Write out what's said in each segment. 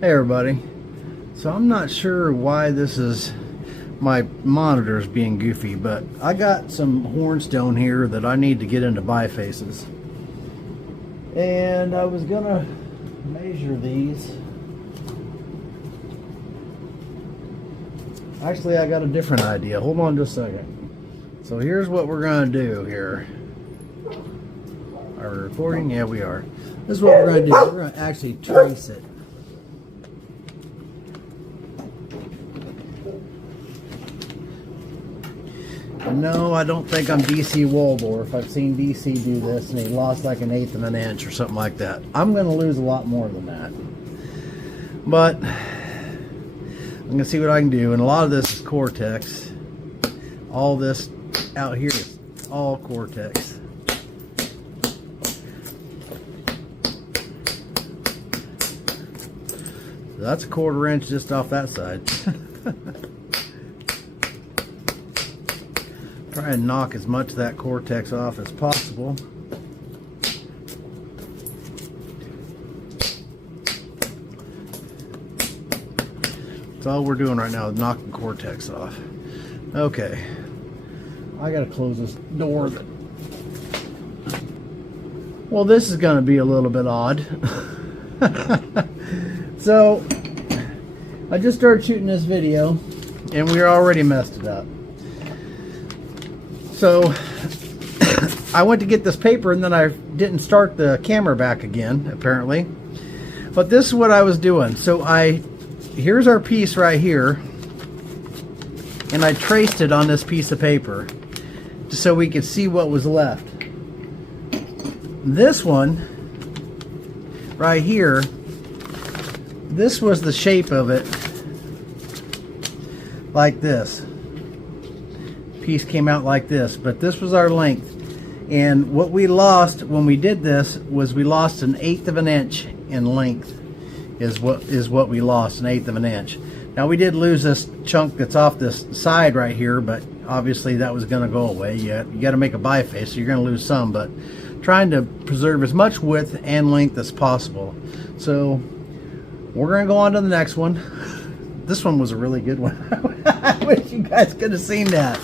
Hey everybody. So I'm not sure why this is, my monitor's being goofy, but I got some hornstone here that I need to get into bifaces. And I was gonna measure these. Actually, I got a different idea. Hold on just a second. So here's what we're gonna do here. Are we recording? Yeah, we are. This is what we're gonna do. We're gonna actually trace it. No, I don't think I'm DC Waldorf. I've seen DC do this and he lost like 1/8 of an inch or something like that. I'm going to lose a lot more than that. But I'm going to see what I can do. And a lot of this is cortex. All this out here is all cortex. So that's a 1/4 inch just off that side. Try and knock as much of that cortex off as possible. That's all we're doing right now is knocking cortex off. Okay. I gotta close this door. Well, this is gonna be a little bit odd. So, I just started shooting this video and we already messed it up. So I went to get this paper and then I didn't start the camera back again, apparently. But this is what I was doing. So here's our piece right here, and I traced it on this piece of paper just so we could see what was left. This one right here, this was the shape of it, like this. Piece came out like this, but this was our length, and what we lost when we did this was we lost 1/8 of an inch in length is what we lost, 1/8 of an inch. Now we did lose this chunk that's off this side right here, but obviously that was going to go away. You got to make a biface, so you're going to lose some, but trying to preserve as much width and length as possible. So we're going to go on to the next one. This one was a really good one. I wish you guys could have seen that.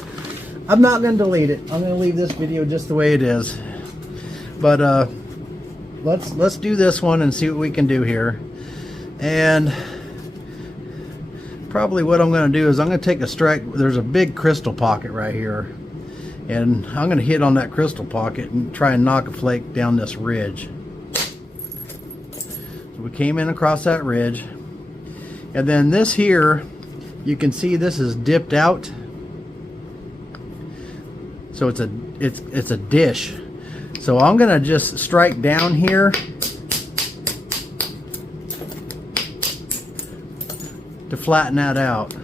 I'm not going to delete it. I'm going to leave this video just the way it is. But let's do this one and see what we can do here. And probably what I'm going to do is I'm going to take a strike. There's a big crystal pocket right here, and I'm going to hit on that crystal pocket and try and knock a flake down this ridge. So we came in across that ridge, and then this here, you can see this is dipped out. So it's a dish. So I'm gonna just strike down here to flatten that out.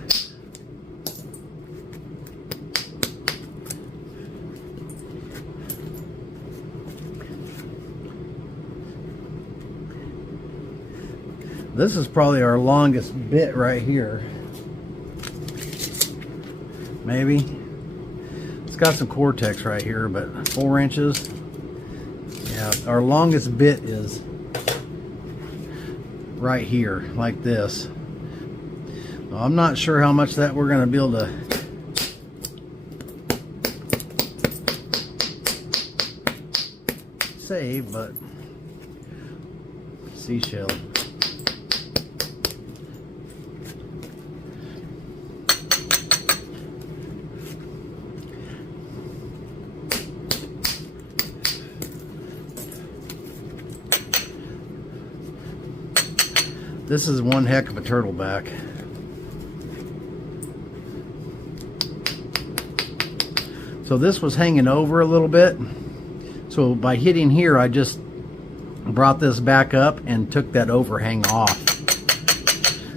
This is probably our longest bit right here. Maybe. It's got some cortex right here, but 4 inches. Yeah, our longest bit is right here, like this. Well, I'm not sure how much that we're going to be able to save, but seashell. This is one heck of a turtleback. So this was hanging over a little bit. So by hitting here, I just brought this back up and took that overhang off.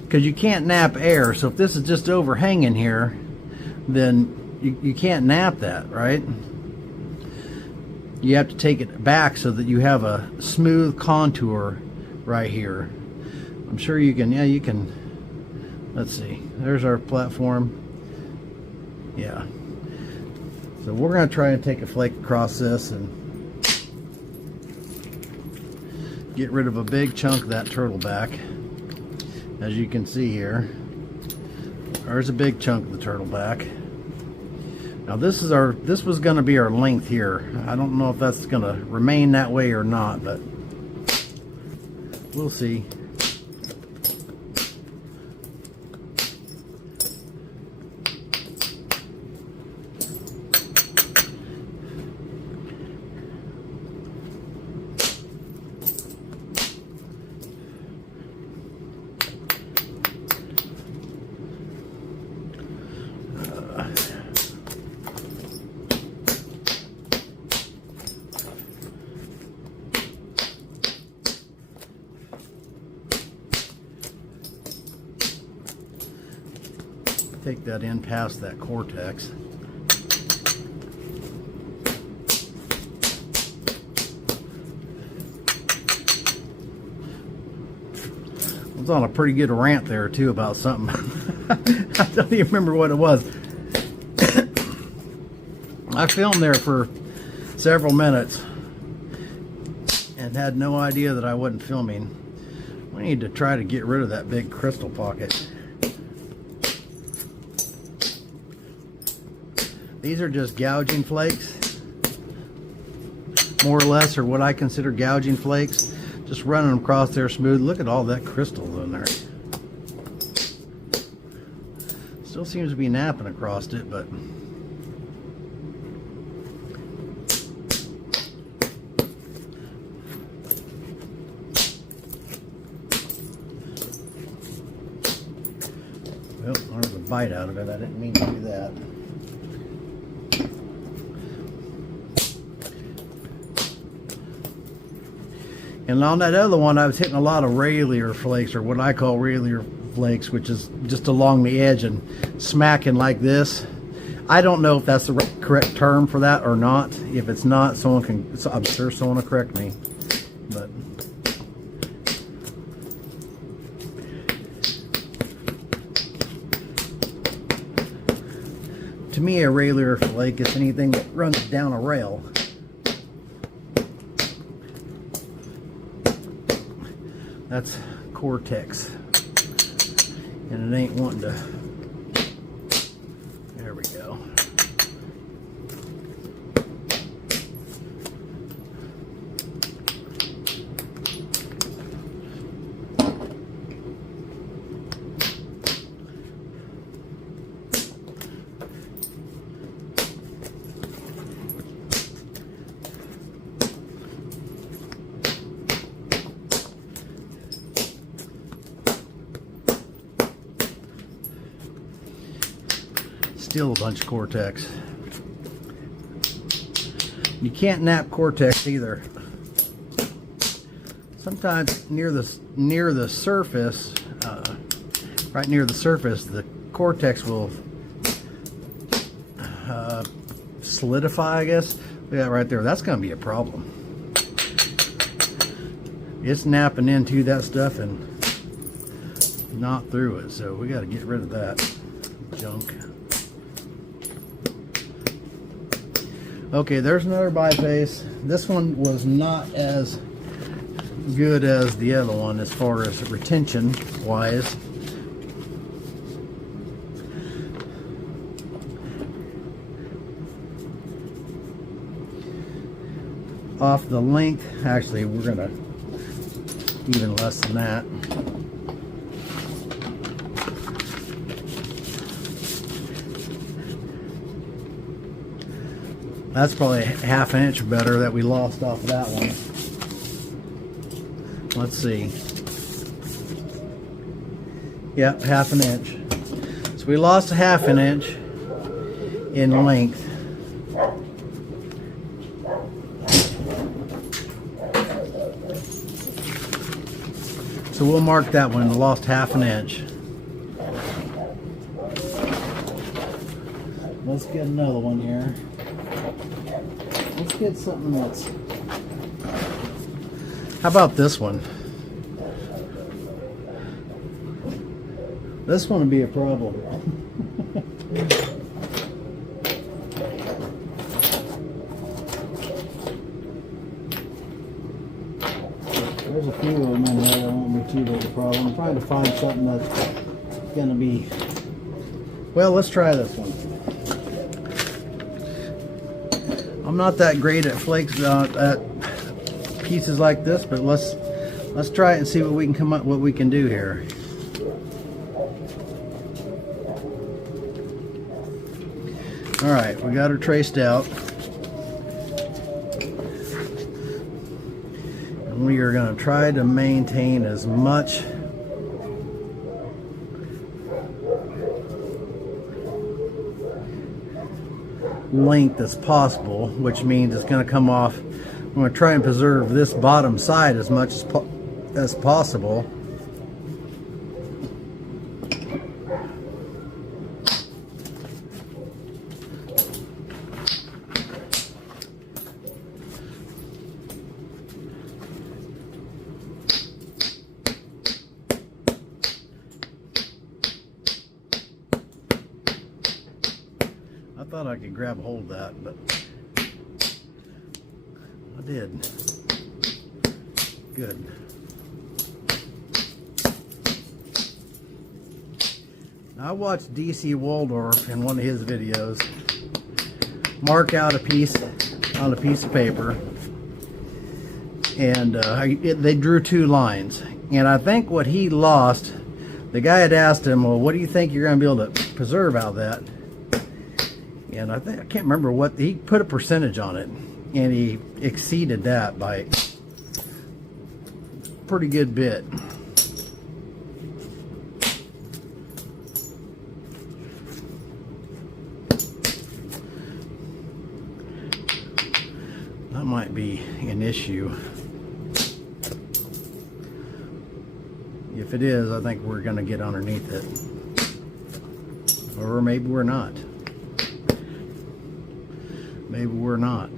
Because you can't nap air. So if this is just overhanging here, then you can't nap that, right? You have to take it back so that you have a smooth contour right here. I'm sure you can, yeah, you can. Let's see, there's our platform. Yeah. So we're going to try and take a flake across this and get rid of a big chunk of that turtleback. as you can see here. There's a big chunk of the turtleback. Now this was going to be our length here. I don't know if that's going to remain that way or not, but we'll see. Take that in past that cortex. I was on a pretty good rant there too about something. I don't even remember what it was. I filmed there for several minutes and had no idea that I wasn't filming. We need to try to get rid of that big crystal pocket. These are just gouging flakes, more or less, or what I consider gouging flakes. Just running them across there smooth. Look at all that crystal in there. Still seems to be napping across it, but well, there's a bite out of it. I didn't mean to do that. And on that other one, I was hitting a lot of rayleigh flakes, or what I call rayleigh flakes, which is just along the edge and smacking like this. I don't know if that's the correct term for that or not. If it's not, someone can, I'm sure someone will correct me. But to me, a rayleigh flake is anything that runs down a rail. That's cortex, and it ain't wanting to. There we go. Still a bunch of cortex. You can't nap cortex either. Sometimes near the surface, right near the surface, the cortex will solidify, I guess. Yeah, right there. That's going to be a problem. It's napping into that stuff and not through it, so we got to get rid of that junk. Okay, there's another biface. This one was not as good as the other one as far as retention wise. Off the length, actually we're gonna even less than that. That's probably half an inch or better that we lost off of that one. Let's see. Yep, half an inch. So we lost a half an inch in length. So we'll mark that one, lost half an inch. Let's get another one here. Let's get something that's... How about this one? This one would be a problem. There's a few of them in there that won't be too big a problem. I'm trying to find something that's going to be... Well, let's try this one. I'm not that great at flakes, at pieces like this, but let's try it and see what we can come up, what we can do here. All right, we got her traced out. And we are going to try to maintain as much length as possible, which means it's going to come off. I'm going to try and preserve this bottom side as much as possible. I thought I could grab hold of that, but I did. Good. Now, I watched DC Waldorf in one of his videos mark out a piece on a piece of paper, and they drew 2 lines. And I think what he lost, the guy had asked him, well, what do you think you're going to be able to preserve out of that? And I can't remember what, he put a percentage on it, and he exceeded that by a pretty good bit. That might be an issue. If it is, I think we're going to get underneath it. Or maybe we're not. Maybe we're not.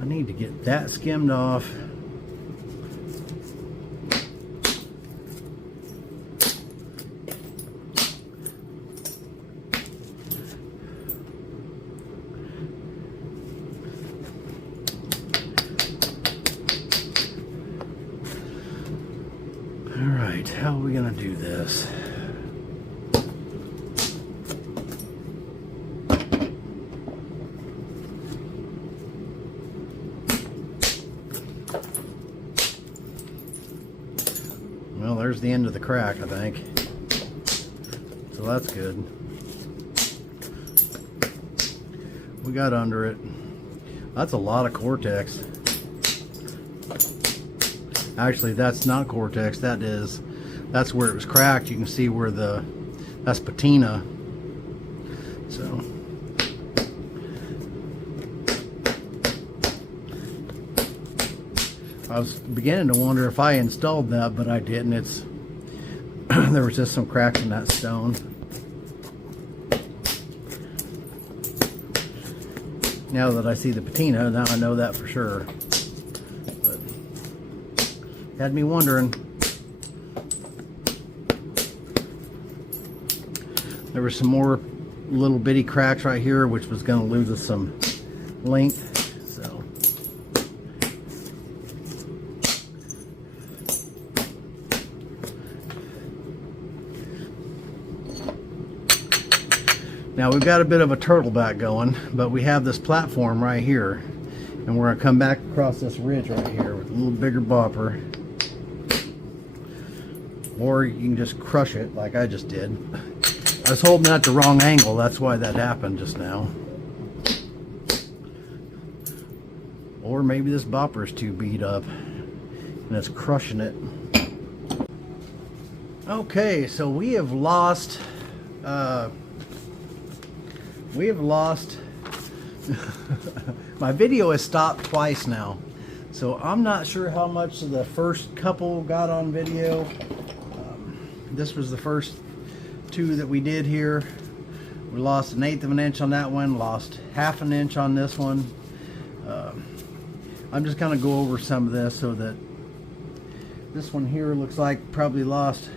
I need to get that skimmed off. Alright, how are we going to do this? Well, there's the end of the crack, I think. So that's good. We got under it. That's a lot of cortex. Actually, that's not cortex. That's where it was cracked. You can see where that's patina. So I was beginning to wonder if I installed that, but I didn't. There was just some cracks in that stone. Now that I see the patina, now I know that for sure. But had me wondering. There were some more little bitty cracks right here, which was going to lose us some length. So now we've got a bit of a turtleback going, but we have this platform right here, and we're going to come back across this ridge right here with a little bigger bopper, or you can just crush it like I just did. I was holding at the wrong angle, that's why that happened just now. Or maybe this bopper is too beat up and it's crushing it. Okay, so we have lost my video has stopped twice now, so I'm not sure how much of the first couple got on video. This was the first 2 that we did here. We lost 1/8 of an inch on that one, lost 1/2 an inch on this one. I'm just going to go over some of this so that this one here looks like we lost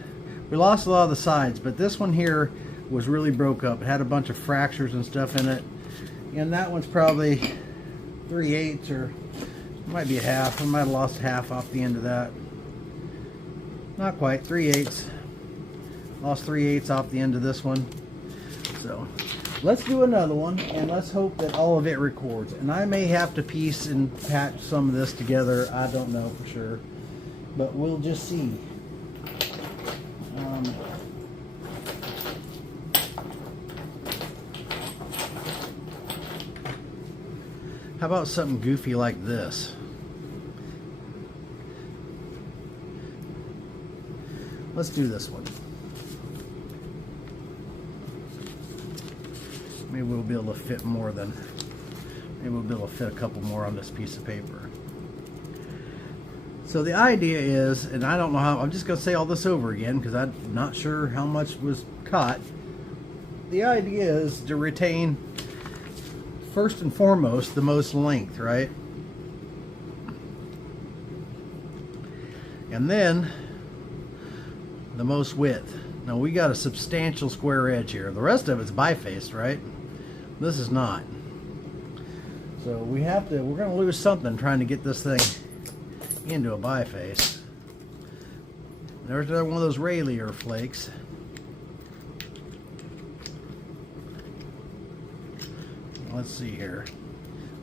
a lot of the sides, but this one here was really broke up. It had a bunch of fractures and stuff in it, and that one's probably 3/8 or it might be a half. I might have lost half off the end of that. Not quite, 3/8. Lost 3/8 off the end of this one. So let's do another one, and let's hope that all of it records. And I may have to piece and patch some of this together. I don't know for sure, but we'll just see. How about something goofy like this? Let's do this one. Maybe we'll be able to fit more than, maybe we'll be able to fit a couple more on this piece of paper. So the idea is, and I don't know how, I'm just going to say all this over again because I'm not sure how much was cut. The idea is to retain, first and foremost, the most length, right? And then the most width. Now we got a substantial square edge here. The rest of it's bifaced, right? This is not. So we have to, we're going to lose something trying to get this thing into a biface. There's another one of those Rayleigh flakes. Let's see here.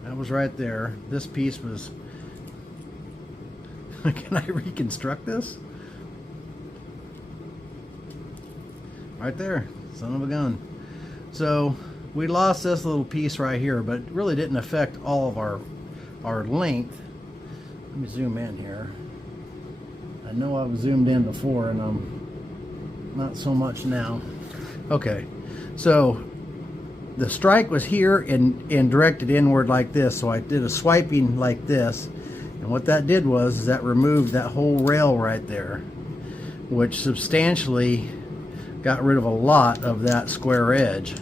That was right there. This piece was... Can I reconstruct this? Right there. Son of a gun. So we lost this little piece right here, but it really didn't affect all of our length. Let me zoom in here. I know I was zoomed in before, and I'm not so much now. Okay, so the strike was here and directed inward like this, so I did a swiping like this, and what that did was that removed that whole rail right there, which substantially got rid of a lot of that square edge.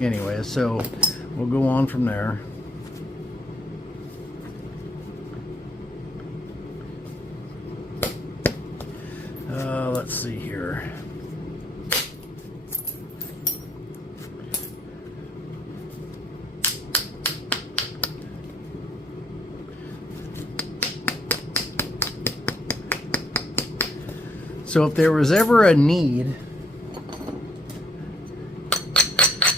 Anyway, so we'll go on from there. Let's see here. So if there was ever a need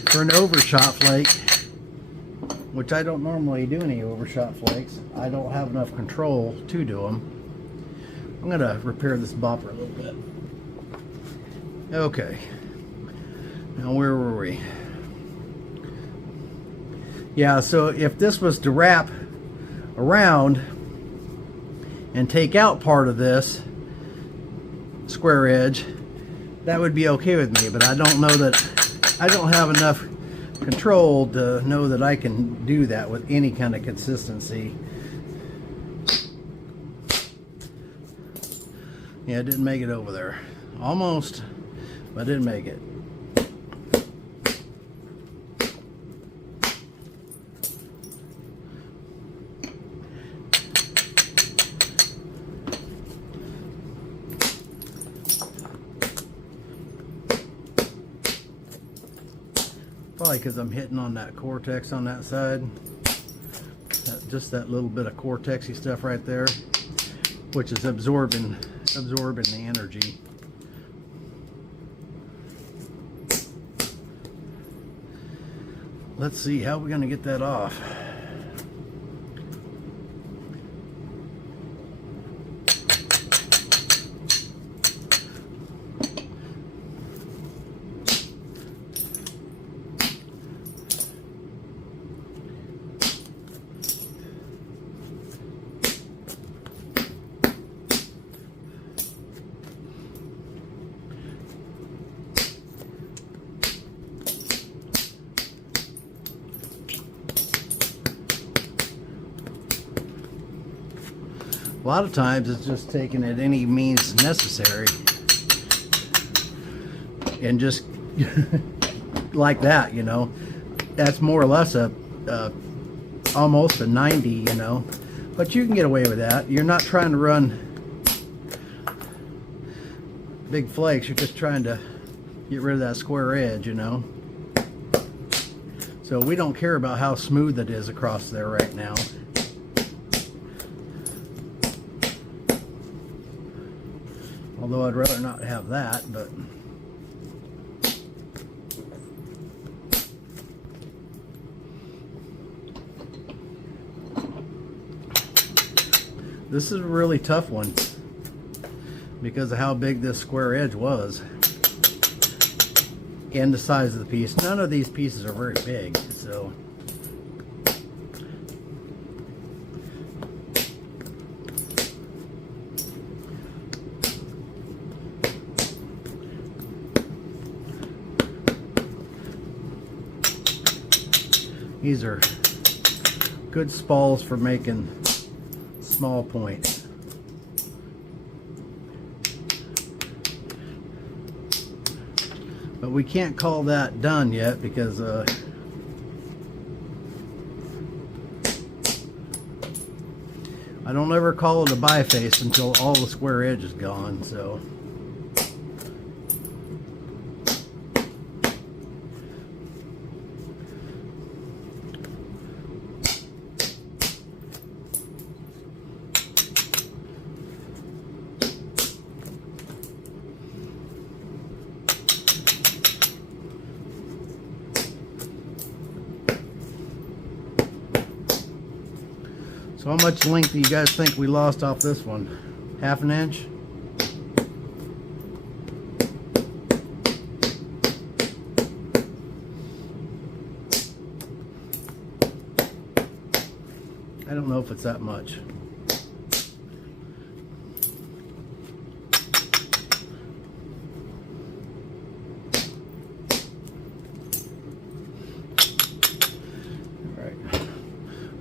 for an overshot flake, which I don't normally do any overshot flakes, I don't have enough control to do them. I'm going to repair this bopper a little bit. Okay. Now where were we? Yeah, so if this was to wrap around and take out part of this square edge, that would be okay with me, but I don't know that, I don't have enough control to know that I can do that with any kind of consistency. Yeah, I didn't make it over there. Almost, but I didn't make it. Probably because I'm hitting on that cortex on that side. Just that little bit of cortexy stuff right there, which is absorbing the energy. Let's see, how are we going to get that off? A lot of times it's just taking it any means necessary. and just like that, you know. That's more or less a almost a 90, you know, but you can get away with that. You're not trying to run big flakes, you're just trying to get rid of that square edge, you know. So we don't care about how smooth it is across there right now. Although I'd rather not have that, but this is a really tough one because of how big this square edge was and the size of the piece. None of these pieces are very big, so these are good spalls for making small points. But we can't call that done yet because I don't ever call it a biface until all the square edge is gone, so. So how much length do you guys think we lost off this one? Half an inch? I don't know if it's that much.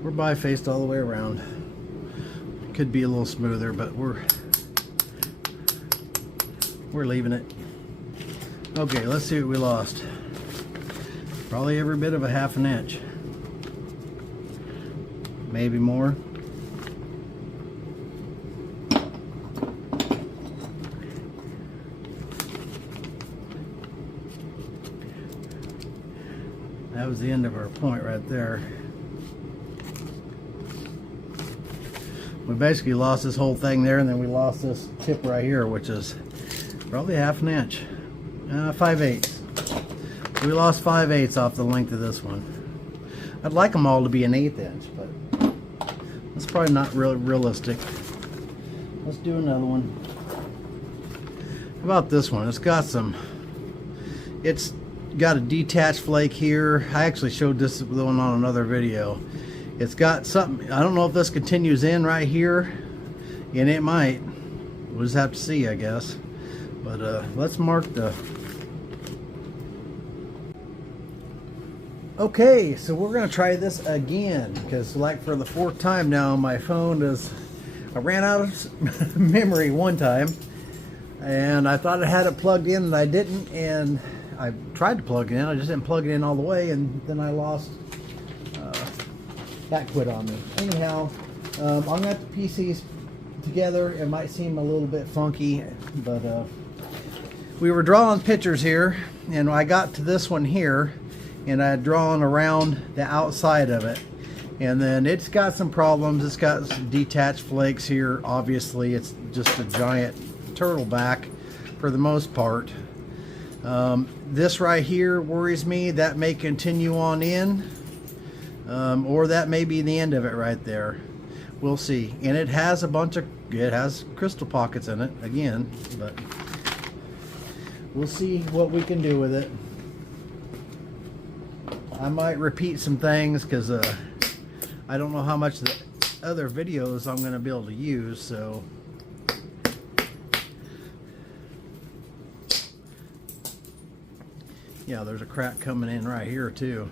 We're bifaced all the way around. Could be a little smoother, but we're leaving it. Okay, let's see what we lost. Probably every bit of a half an inch. Maybe more. That was the end of our point right there. We basically lost this whole thing there, and then we lost this tip right here, which is probably half an inch. 5/8. We lost 5/8 off the length of this one. I'd like them all to be an 1/8 inch, but that's probably not really realistic. Let's do another one. How about this one? It's got a detached flake here. I actually showed this one on another video. It's got something, I don't know if this continues in right here, and it might. We'll just have to see, I guess. But let's mark the... Okay, so we're gonna try this again, because like for the 4th time now, my phone I ran out of memory one time, and I thought I had it plugged in, and I didn't, and I tried to plug it in, I just didn't plug it in all the way, and then I lost... that quit on me. Anyhow, I'm going to have to piece these together. It might seem a little bit funky, but we were drawing pictures here, and I got to this one here, and I had drawn around the outside of it. And then it's got some problems. It's got some detached flakes here. Obviously, it's just a giant turtleback for the most part. This right here worries me. That may continue on in. Or that may be the end of it right there. We'll see. And it has it has crystal pockets in it again, but we'll see what we can do with it. I might repeat some things because I don't know how much the other videos I'm going to be able to use, so yeah, there's a crack coming in right here too.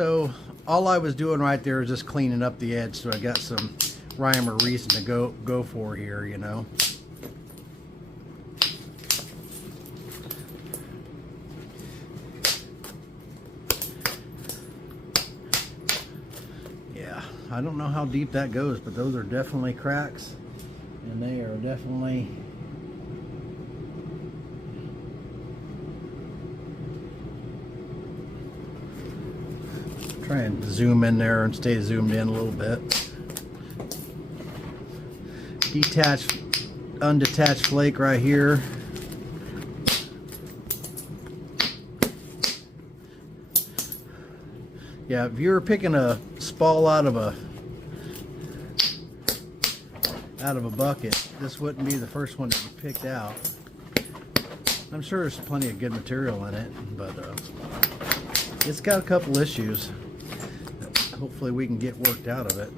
So all I was doing right there is just cleaning up the edge, so I got some rhyme or reason to go for here, you know. Yeah, I don't know how deep that goes, but those are definitely cracks, and they are definitely try and zoom in there and stay zoomed in a little bit. Detached, undetached flake right here. Yeah, if you were picking a spall out of a bucket, this wouldn't be the first one that you picked out. I'm sure there's plenty of good material in it, but it's got a couple issues. Hopefully we can get worked out of it.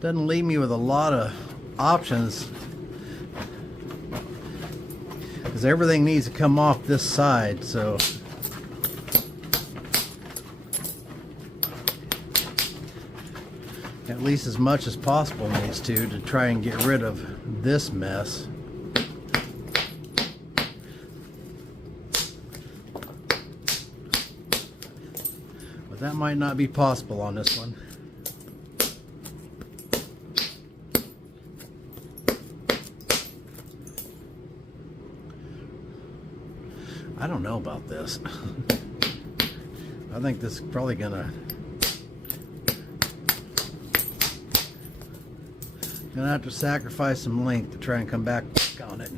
Doesn't leave me with a lot of options, because everything needs to come off this side, so at least as much as possible needs to try and get rid of this mess. But that might not be possible on this one. I don't know about this. I think this is probably gonna have to sacrifice some length to try and come back on it.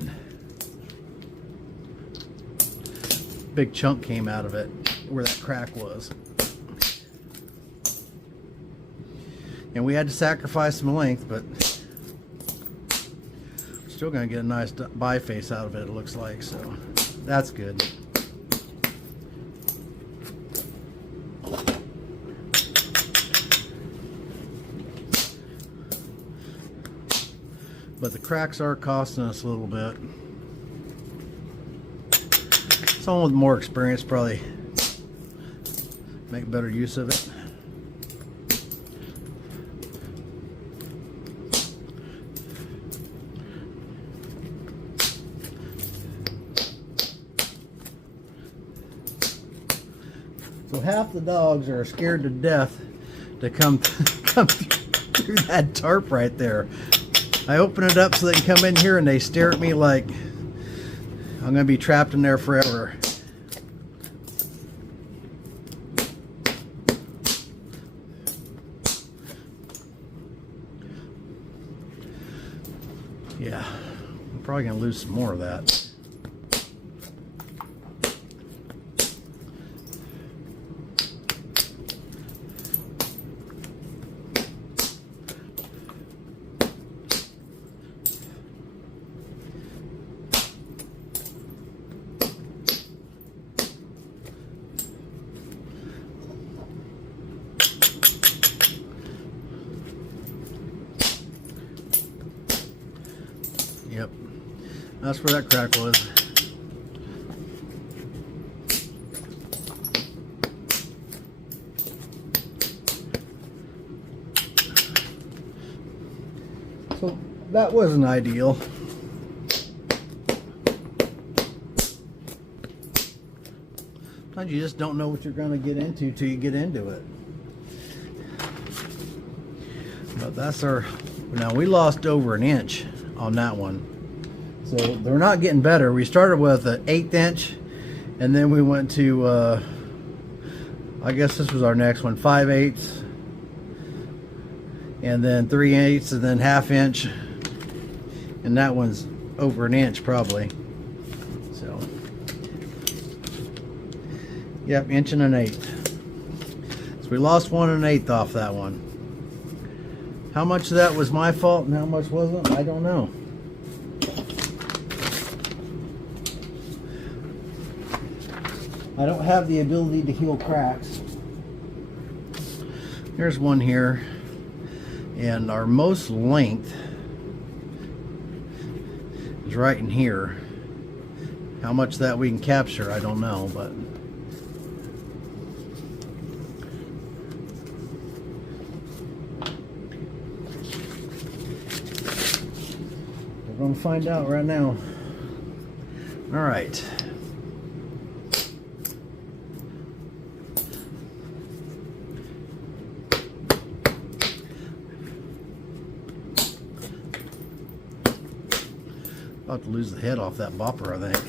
Big chunk came out of it where that crack was, and we had to sacrifice some length, but we're still gonna get a nice biface out of it, it looks like, so that's good. But the cracks are costing us a little bit. Someone with more experience probably make better use of it. So half the dogs are scared to death to come through that tarp right there. I open it up so they can come in here and they stare at me like I'm gonna be trapped in there forever. Yeah, I'm probably gonna lose some more of that. Yep, that's where that crack was. So that wasn't ideal. Sometimes you just don't know what you're going to get into till you get into it. But that's our, now we lost over an inch on that one, so they're not getting better. We started with an 1/8 inch, and then we went to I guess this was our next one, 5/8, and then 3/8, and then 1/2 inch, and that one's over an inch probably. So yep, 1 1/8. So we lost 1 1/8 off that one. How much of that was my fault and how much wasn't, I don't know. I don't have the ability to heal cracks. There's one here. And our most length is right in here. How much that we can capture, I don't know, but we're going to find out right now. All right. About to lose the head off that bopper, I think.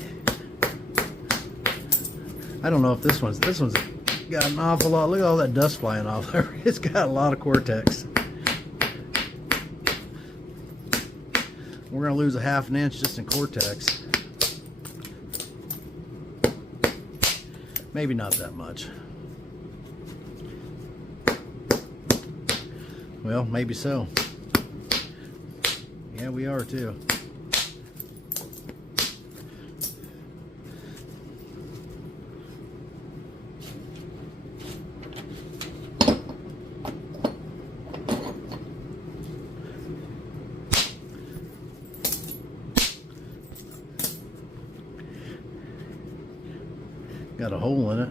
I don't know if this one's got an awful lot. Look at all that dust flying off there. It's got a lot of cortex. We're gonna lose a ½ inch just in cortex. Maybe not that much. Well, maybe so. Yeah, we are too. Got a hole in it.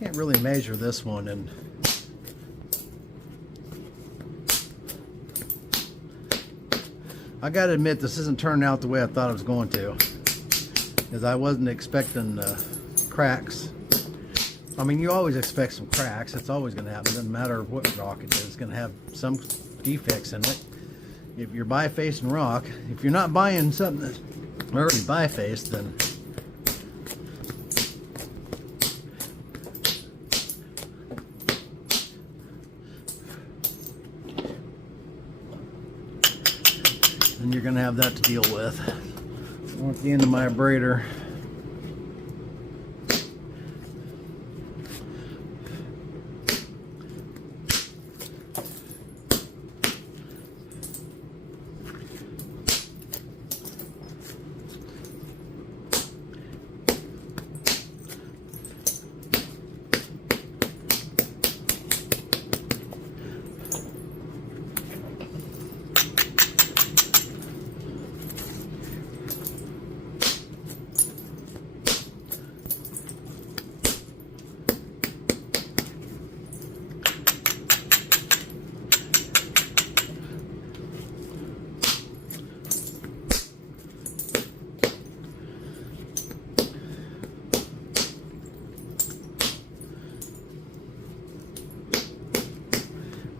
Can't really measure this one, and I gotta admit this isn't turning out the way I thought it was going to, because I wasn't expecting cracks. I mean, you always expect some cracks. It's always going to happen. It doesn't matter what rock it is. It's going to have some defects in it. If you're bifacing rock, if you're not buying something that's already bifaced, then you're going to have that to deal with. I'm at the end of my abrader.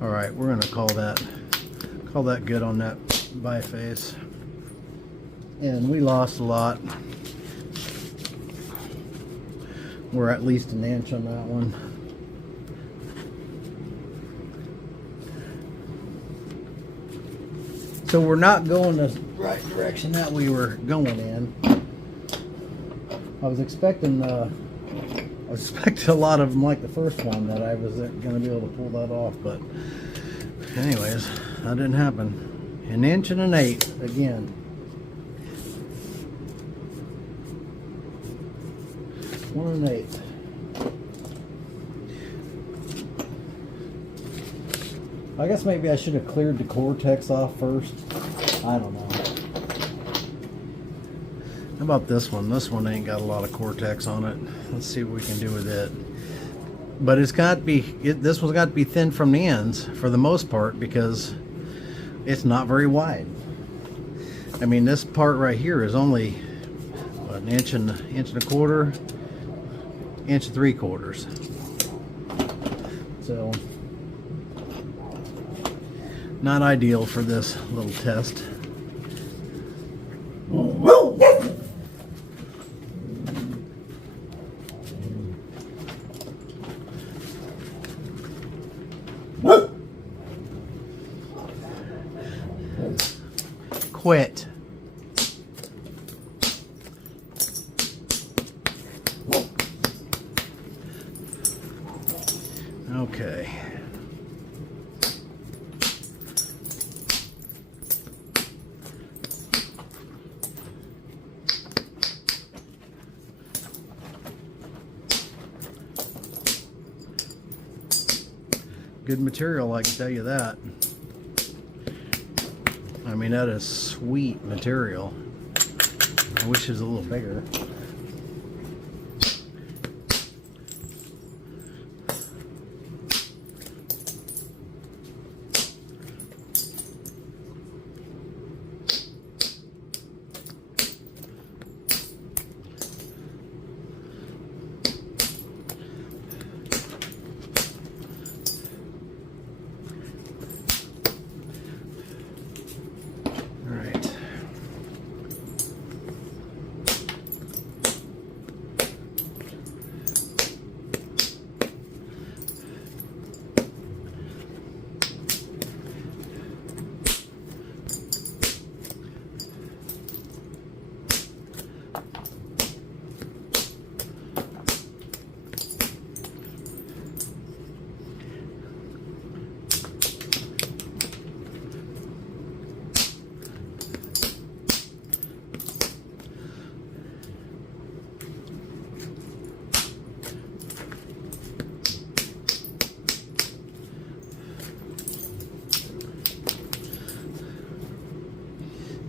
All right, we're gonna call that good on that biface. And we lost a lot. We're at least an inch on that one. So we're not going the right direction that we were going in. I was expecting a lot of them like the first one, that I was going to be able to pull that off, but anyways, that didn't happen. 1 inch and 1/8 again. One and 1/8. I guess maybe I should have cleared the cortex off first. I don't know. How about this one? This one ain't got a lot of cortex on it. Let's see what we can do with it. But it's got to be, this one's got to be thin from the ends for the most part, because it's not very wide. I mean, this part right here is only what, 1 inch and 1.25 inch, 1 3/4. So not ideal for this little test. quit. Okay. Good material, I can tell you that. I mean, that is sweet material. I wish it was a little bigger.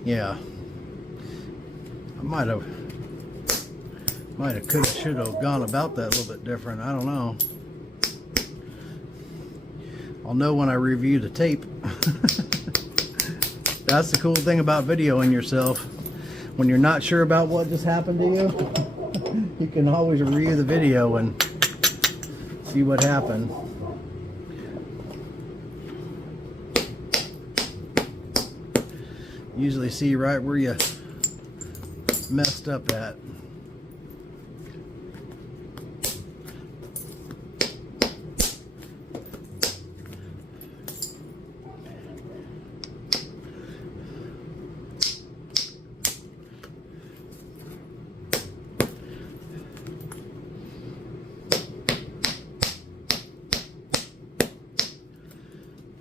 Yeah, I might have, could have, should have gone about that a little bit different. I don't know. I'll know when I review the tape. That's the cool thing about videoing yourself. When you're not sure about what just happened to you, you can always review the video and see what happened. Usually see right where you messed up at.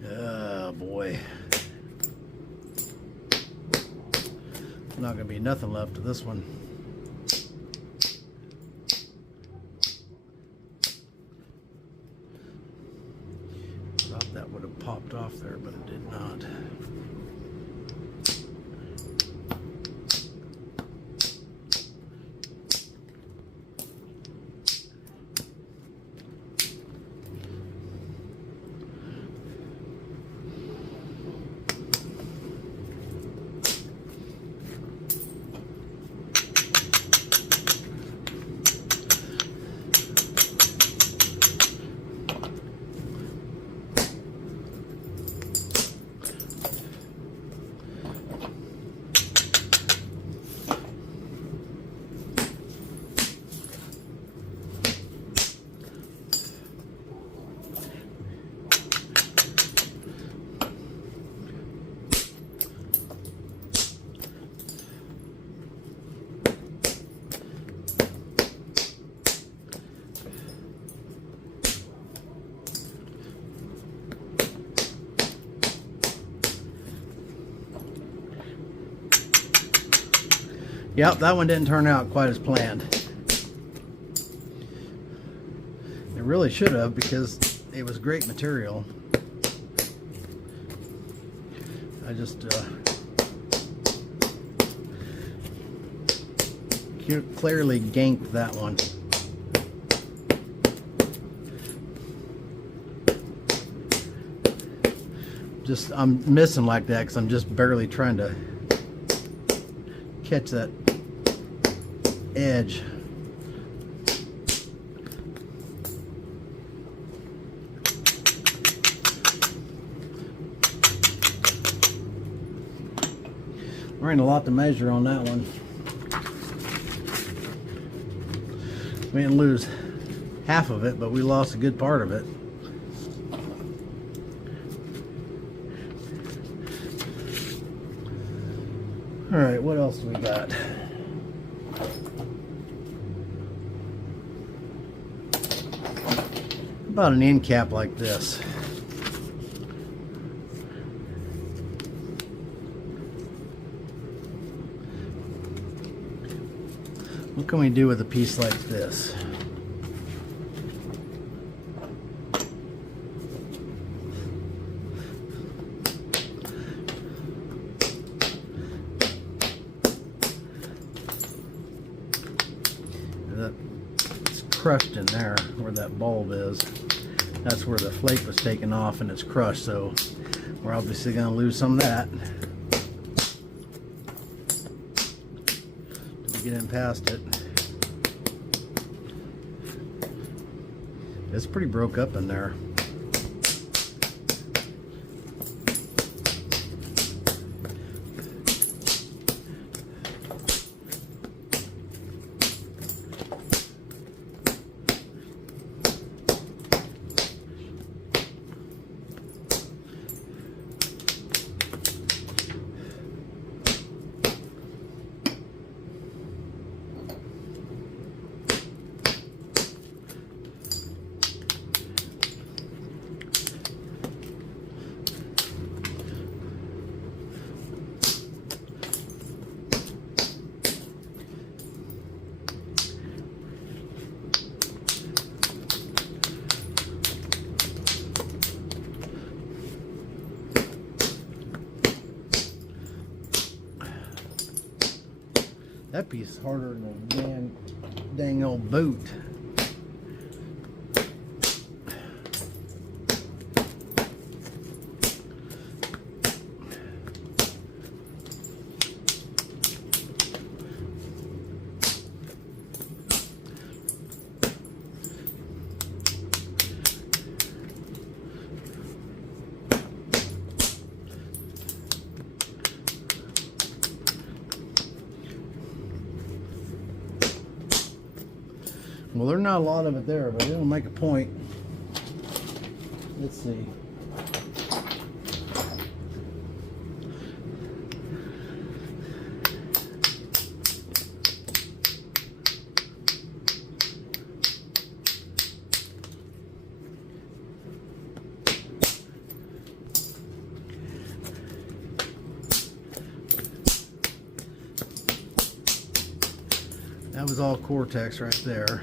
Oh boy. Not going to be nothing left of this one. Thought that would have popped off there, but it did not. Yep, that one didn't turn out quite as planned. It really should have, because it was great material. I just clearly ganked that one. I'm missing like that because I'm just barely trying to catch that edge. There ain't a lot to measure on that one. We didn't lose half of it, but we lost a good part of it. All right, what else do we got? About an end cap like this. What can we do with a piece like this? It's crushed in there where that bulb is. That's where the flake was taken off and it's crushed, so we're obviously going to lose some of that. Get in past it. It's pretty broke up in there. That piece is harder than a dang old boot. Well, there's not a lot of it there, but it'll make a point. Let's see. That was all cortex right there.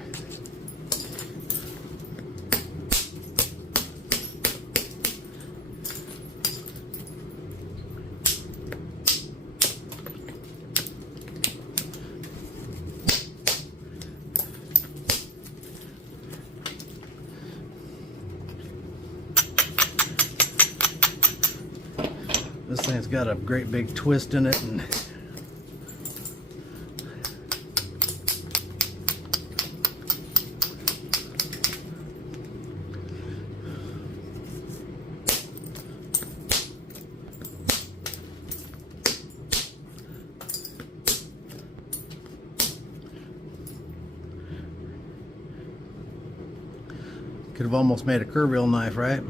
This thing's got a great big twist in it, and could have almost made a curve reel knife, right?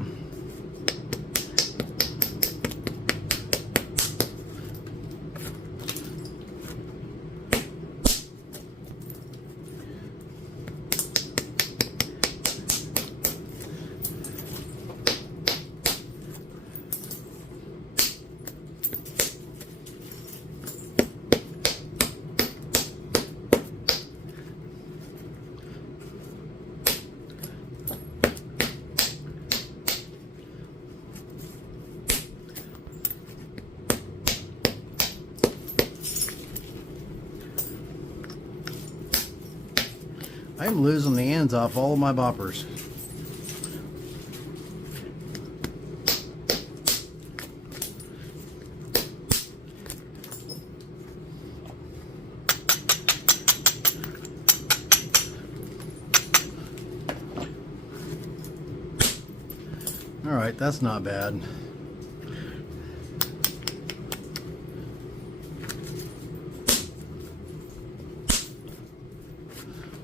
I'm losing the ends off all of my boppers. All right, that's not bad.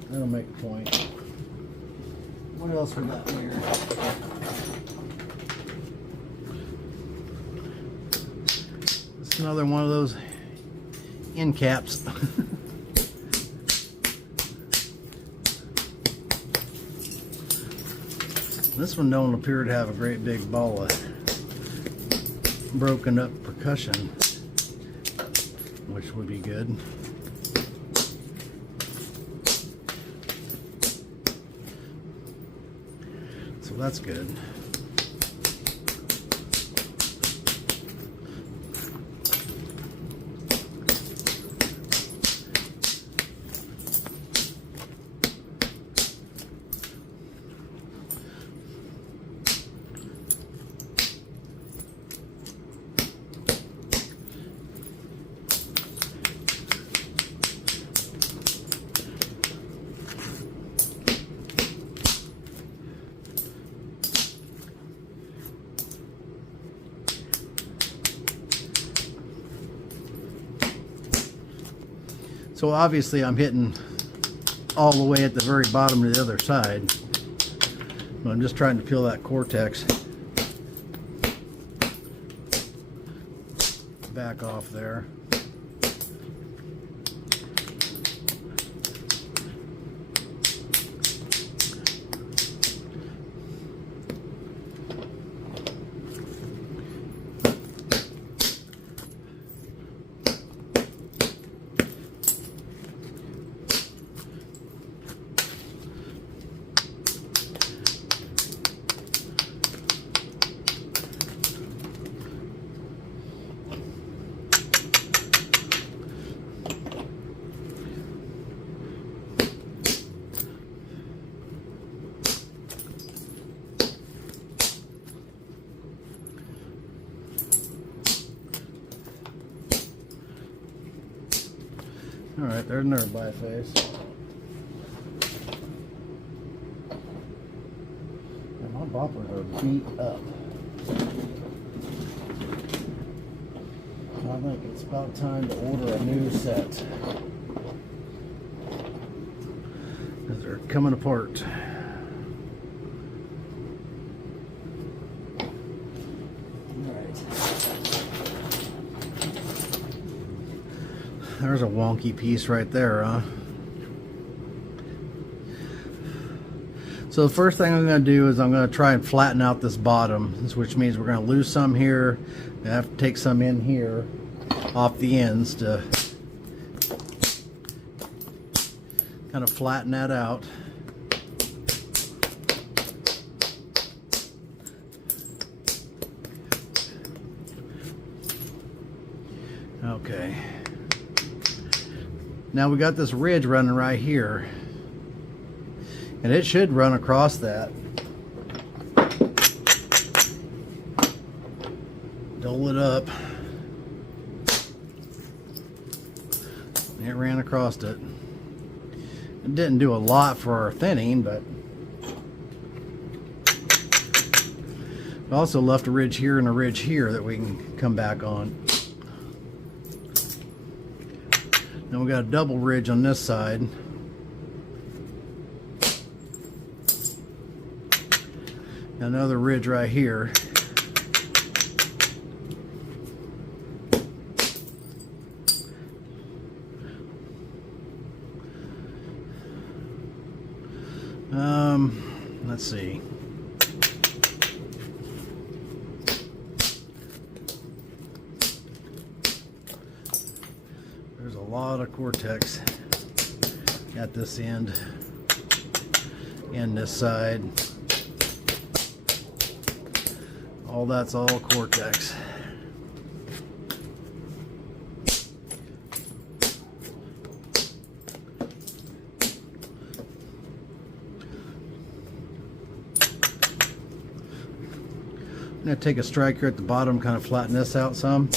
That'll make a point. What else we got here? It's another one of those end caps. This one don't appear to have a great big ball of broken up percussion, which would be good. So that's good. So obviously I'm hitting all the way at the very bottom to the other side. But I'm just trying to peel that cortex back off there. Alright, there's another biface. And my boppers are beat up. I think it's about time to order a new set, because they're coming apart. There's a wonky piece right there, huh? So the first thing I'm going to do is I'm going to try and flatten out this bottom, which means we're going to lose some here. I have to take some in here off the ends to kind of flatten that out. Okay. Now we got this ridge running right here, and it should run across that. Dole it up. It ran across it. It didn't do a lot for our thinning, but we also left a ridge here and a ridge here that we can come back on. Then we got a double ridge on this side. Another ridge right here. Let's see. There's a lot of cortex at this end and this side. All that's all cortex. I'm going to take a strike here at the bottom, kind of flatten this out some.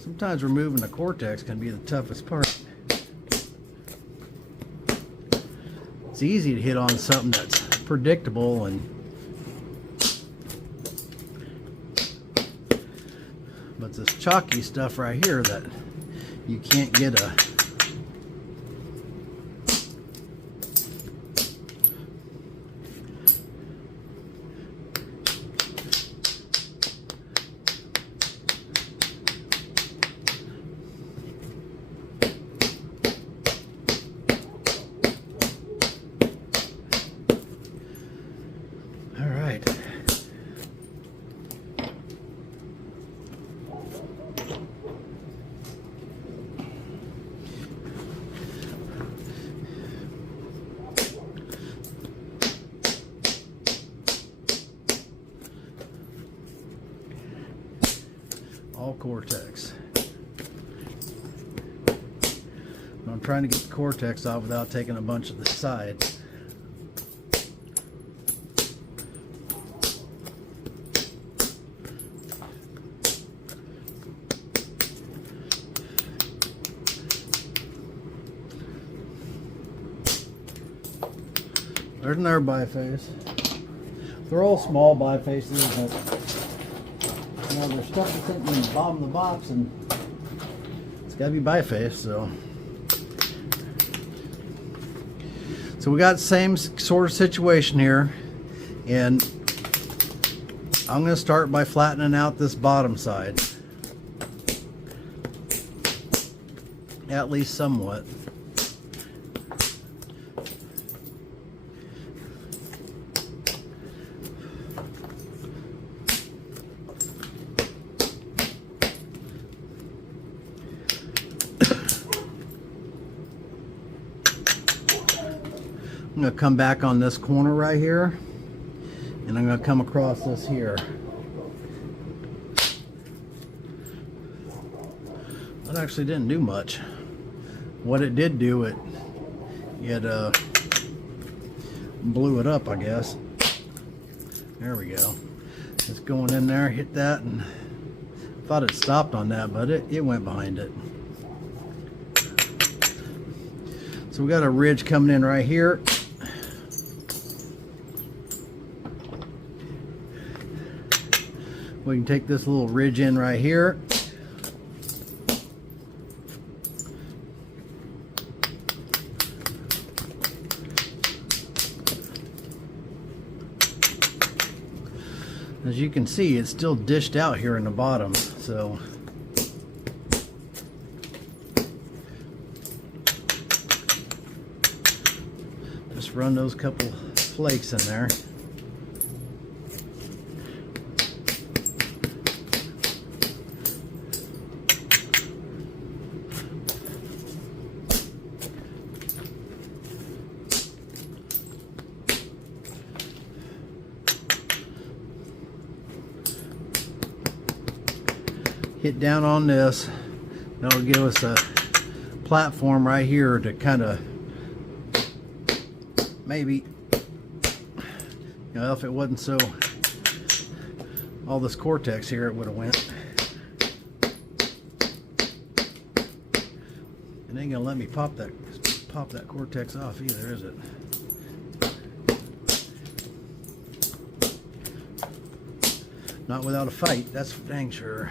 Sometimes removing the cortex can be the toughest part. It's easy to hit on something that's predictable, and but this chalky stuff right here that you can't get a all cortex. I'm trying to get the cortex off without taking a bunch of the sides. There's another biface. They're all small bifaces, but you know, there's stuff that's in the bottom of the box, and it's got to be biface. So we got the same sort of situation here, and I'm going to start by flattening out this bottom side, at least somewhat. I'm going to come back on this corner right here, and I'm going to come across this here. That actually didn't do much. What it did do, it blew it up, I guess. There we go. It's going in there, hit that, and thought it stopped on that, but it went behind it. So we got a ridge coming in right here. We can take this little ridge in right here. As you can see, it's still dished out here in the bottom, so just run those couple flakes in there. Hit down on this. That'll give us a platform right here to kind of maybe, you know, if it wasn't so all this cortex here, it would have went. It ain't gonna let me pop that cortex off either, is it? Not without a fight, that's for dang sure.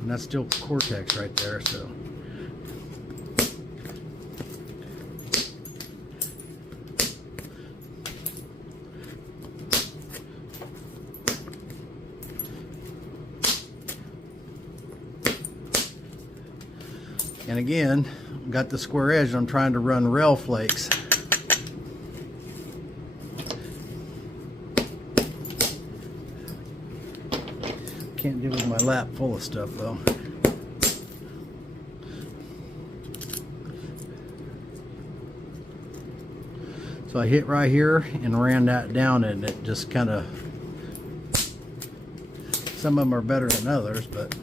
And that's still cortex right there, so. And again, got the square edge, I'm trying to run rail flakes. Can't do with my lap full of stuff though. So I hit right here and ran that down, and it just kind of, some of them are better than others, but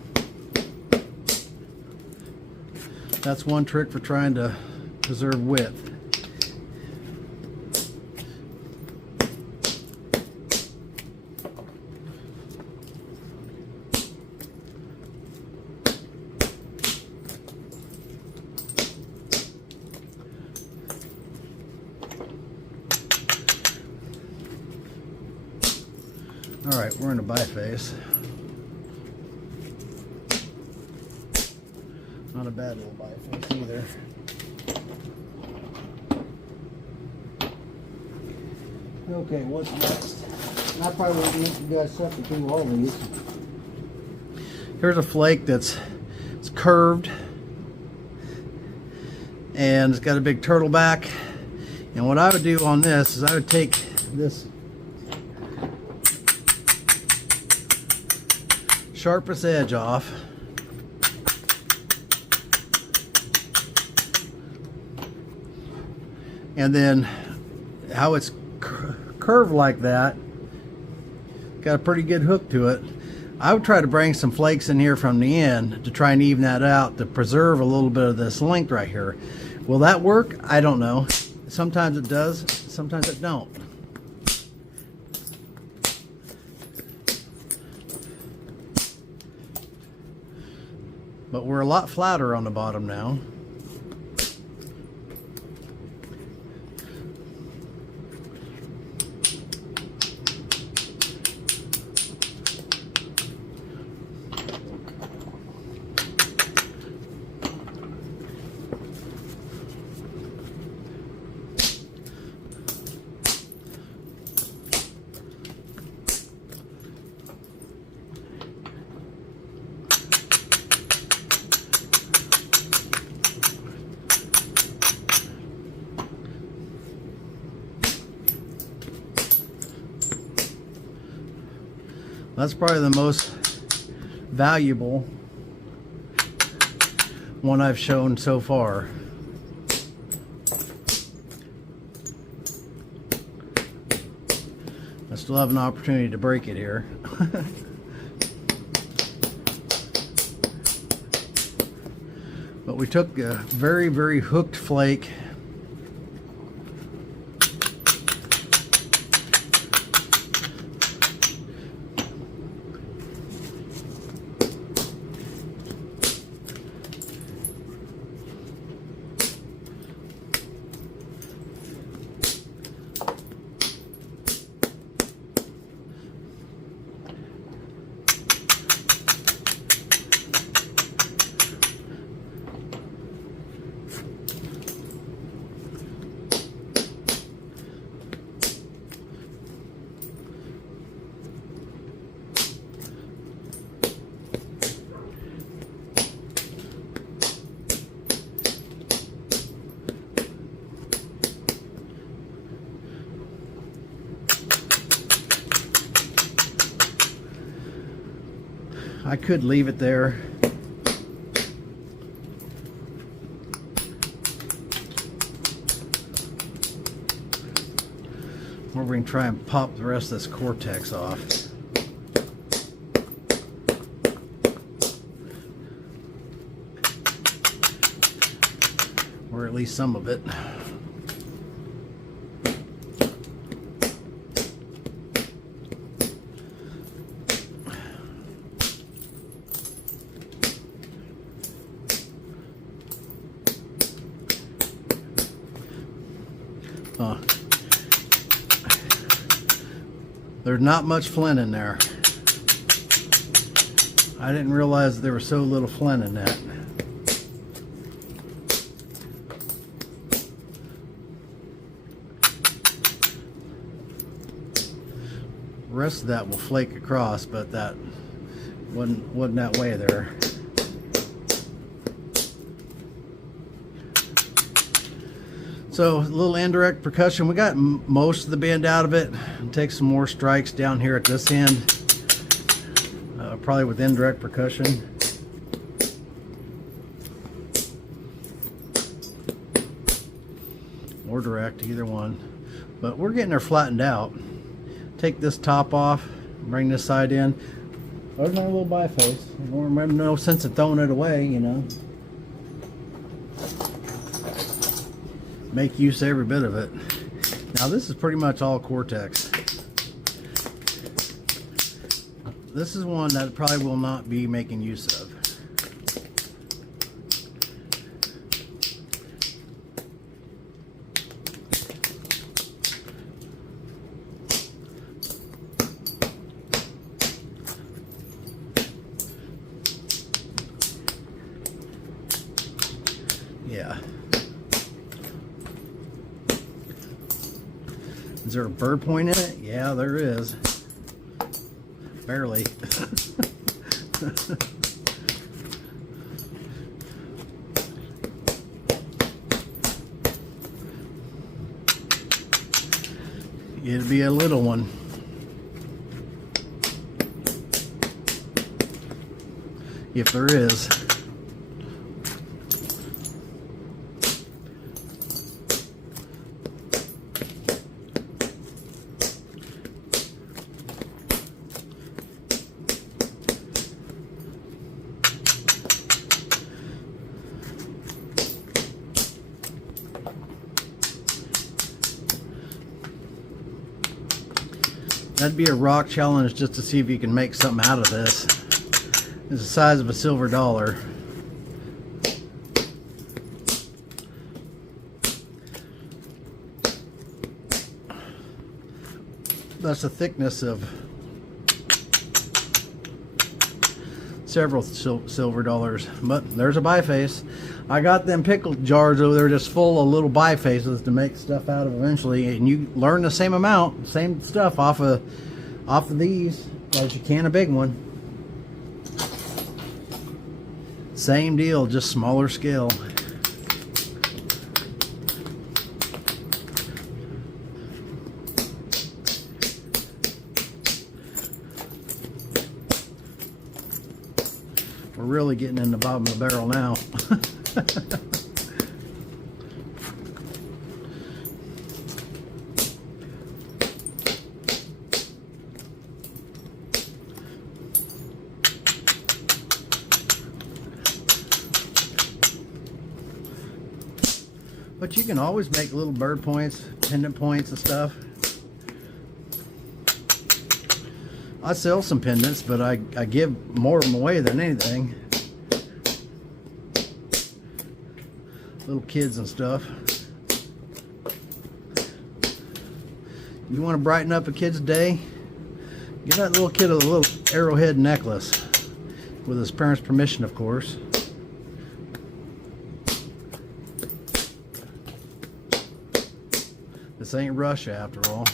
that's one trick for trying to preserve width. Alright, we're in a biface. Not a bad little biface either. Okay, what's next? And I probably won't make you guys suffer through all these. Here's a flake it's curved, and it's got a big turtleback. And what I would do on this is I would take this sharpest edge off, and then how it's curved like that, got a pretty good hook to it. I would try to bring some flakes in here from the end to try and even that out, to preserve a little bit of this length right here. Will that work? I don't know. Sometimes it does, sometimes it don't. But we're a lot flatter on the bottom now. That's probably the most valuable one I've shown so far. I still have an opportunity to break it here. But we took a very, very hooked flake. I could leave it there. Or we can try and pop the rest of this cortex off. Or at least some of it. There's not much flint in there. I didn't realize there was so little flint in that. The rest of that will flake across, but that wasn't that way there. So a little indirect percussion. We got most of the bend out of it. I'll take some more strikes down here at this end, probably with indirect percussion. Or direct, either one. But we're getting her flattened out. Take this top off, bring this side in. There's my little biface. No sense of throwing it away, you know. Make use of every bit of it. Now this is pretty much all cortex. This is one that probably will not be making use of. Yeah. Is there a bird point in it? Yeah, there is. Barely. It'd be a little one. If there is. That'd be a rock challenge just to see if you can make something out of this. It's the size of a silver dollar. That's the thickness of several silver dollars. But there's a biface. I got them pickle jars over there just full of little bifaces to make stuff out of eventually, and you learn the same amount, same stuff off of these as you can a big one. Same deal, just smaller scale. We're really getting in the bottom of the barrel now. But you can always make little bird points, pendant points and stuff. I sell some pendants, but I give more of them away than anything. Little kids and stuff. You want to brighten up a kid's day? Give that little kid a little arrowhead necklace. With his parents' permission, of course. This ain't Russia, after all.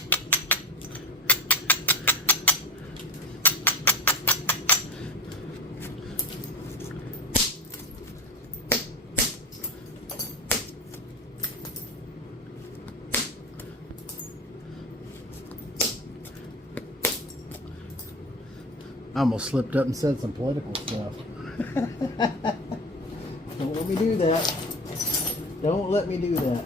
I almost slipped up and said some political stuff. Don't let me do that. Don't let me do that.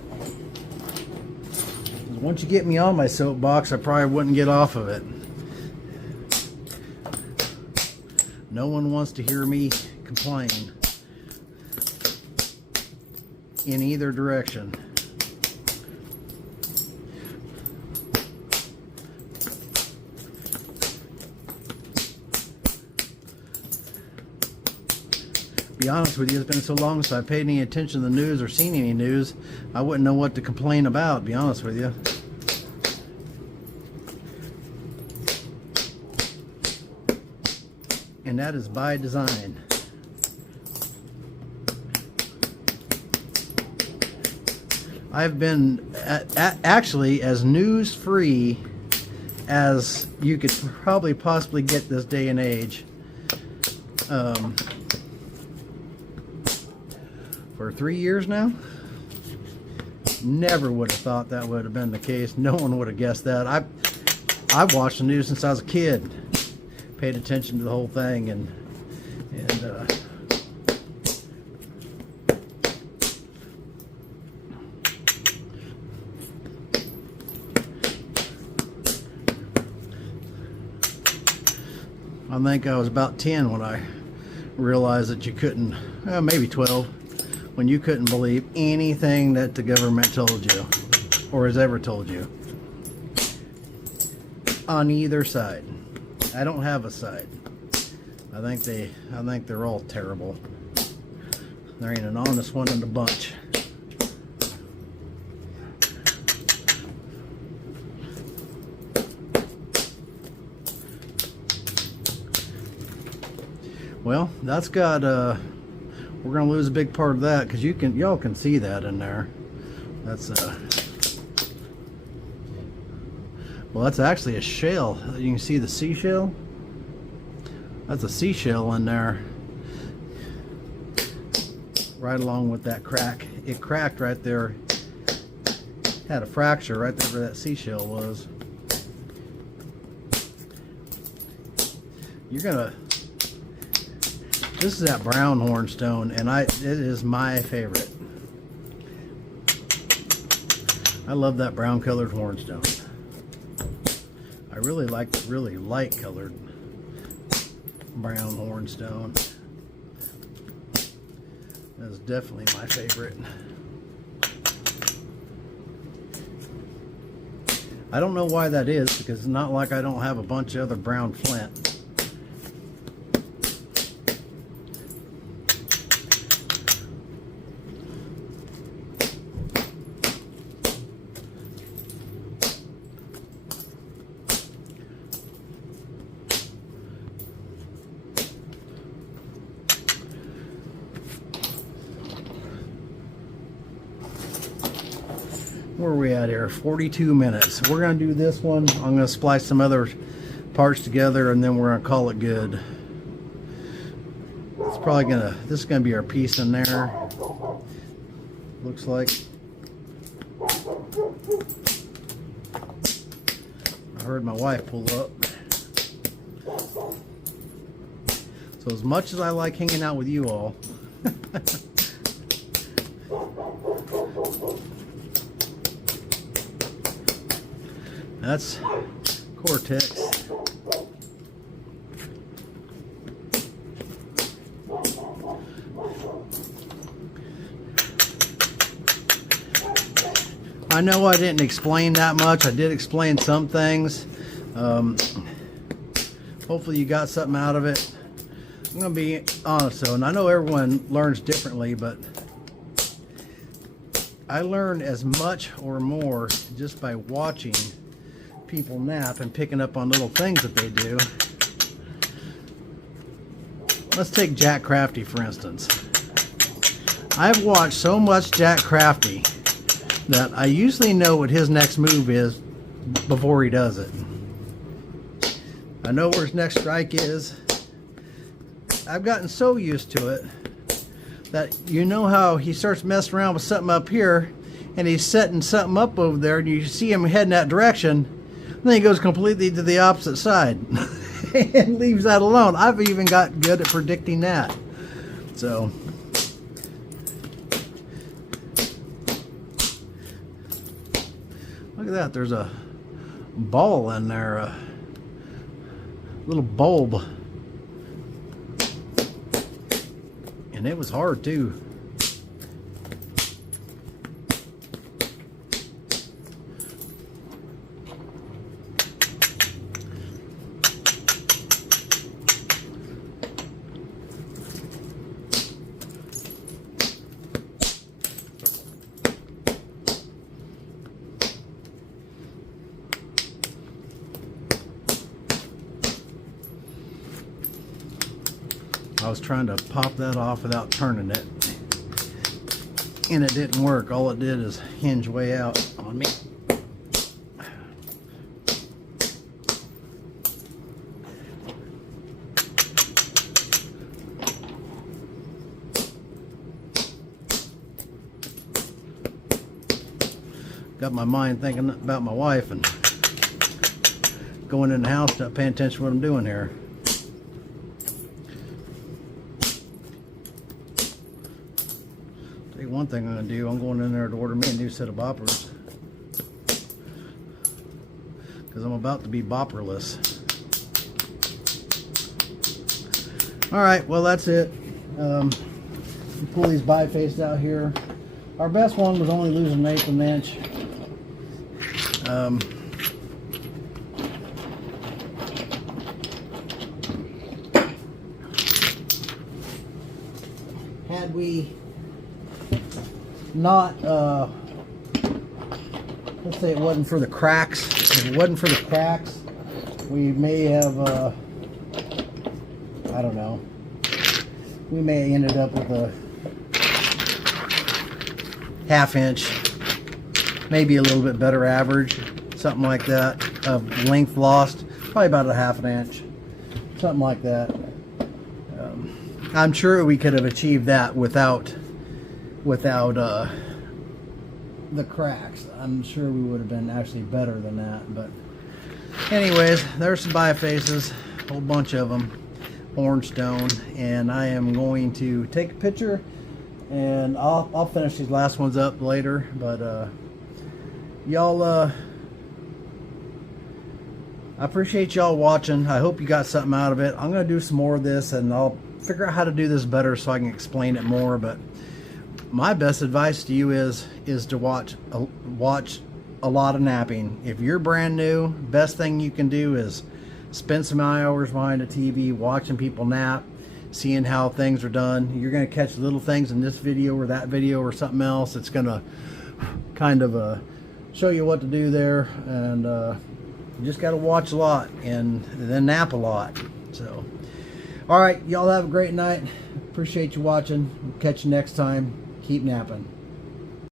Once you get me on my soapbox, I probably wouldn't get off of it. No one wants to hear me complain in either direction. Be honest with you, it's been so long since I paid any attention to the news or seen any news, I wouldn't know what to complain about, to be honest with you. And that is by design. I've been actually as news free as you could probably possibly get this day and age. For 3 years now. Never would have thought that would have been the case. No one would have guessed that. I've watched the news since I was a kid. Paid attention to the whole thing, and I think I was about 10 when I realized that you couldn't, maybe 12, when you couldn't believe anything that the government told you or has ever told you on either side. I don't have a side. I think they're all terrible. There ain't an honest one in the bunch. Well, that's got we're gonna lose a big part of that because y'all can see that in there. That's well, that's actually a shell. You can see the seashell. That's a seashell in there, right along with that crack. It cracked right there. Had a fracture right there where that seashell was. You're gonna. This is that brown hornstone, and it is my favorite. I love that brown colored hornstone. I really like the really light colored brown hornstone. That's definitely my favorite. I don't know why that is, because it's not like I don't have a bunch of other brown flint. Where are we at here? 42 minutes. We're going to do this one. I'm going to splice some other parts together, and then we're going to call it good. It's probably going to, this is going to be our piece in there. Looks like. I heard my wife pull up. So as much as I like hanging out with you all, that's cortex. I know I didn't explain that much. I did explain some things. Hopefully you got something out of it. I'm going to be honest though, and I know everyone learns differently, but I learned as much or more just by watching people nap and picking up on little things that they do. Let's take Jack Crafty for instance. I've watched so much Jack Crafty that I usually know what his next move is before he does it. I know where his next strike is. I've gotten so used to it that you know how he starts messing around with something up here and he's setting something up over there and you see him heading that direction. Then he goes completely to the opposite side and leaves that alone. I've even got good at predicting that. So, look at that. There's a ball in there, a little bulb. And it was hard too. I was trying to pop that off without turning it, and it didn't work. All it did is hinge way out on me. Got my mind thinking about my wife and going in the house, not paying attention to what I'm doing here. One thing I'm going to do, I'm going in there to order me a new set of boppers because I'm about to be bopperless. Alright, well that's it. Pull these bifaces out here. Our best one was only losing 1/8 of an inch. Had we not, let's say it wasn't for the cracks. If it wasn't for the cracks, we may have, I don't know, we may have ended up with a 1/2 inch, maybe a little bit better average, something like that, of length lost. Probably about 1/2 inch, something like that. I'm sure we could have achieved that without the cracks. I'm sure we would have been actually better than that. But anyways, there's some bifaces, a whole bunch of them, Hornstone, and I am going to take a picture, and I'll finish these last ones up later. But y'all, I appreciate y'all watching. I hope you got something out of it. I'm gonna do some more of this, and I'll figure out how to do this better so I can explain it more. But my best advice to you is to watch a lot of napping. If you're brand new, best thing you can do is spend some hours behind a TV watching people nap, seeing how things are done. You're going to catch little things in this video or that video or something else. It's going to kind of show you what to do there, and you just got to watch a lot and then nap a lot. So all right, y'all have a great night. Appreciate you watching. We'll catch you next time. Keep napping.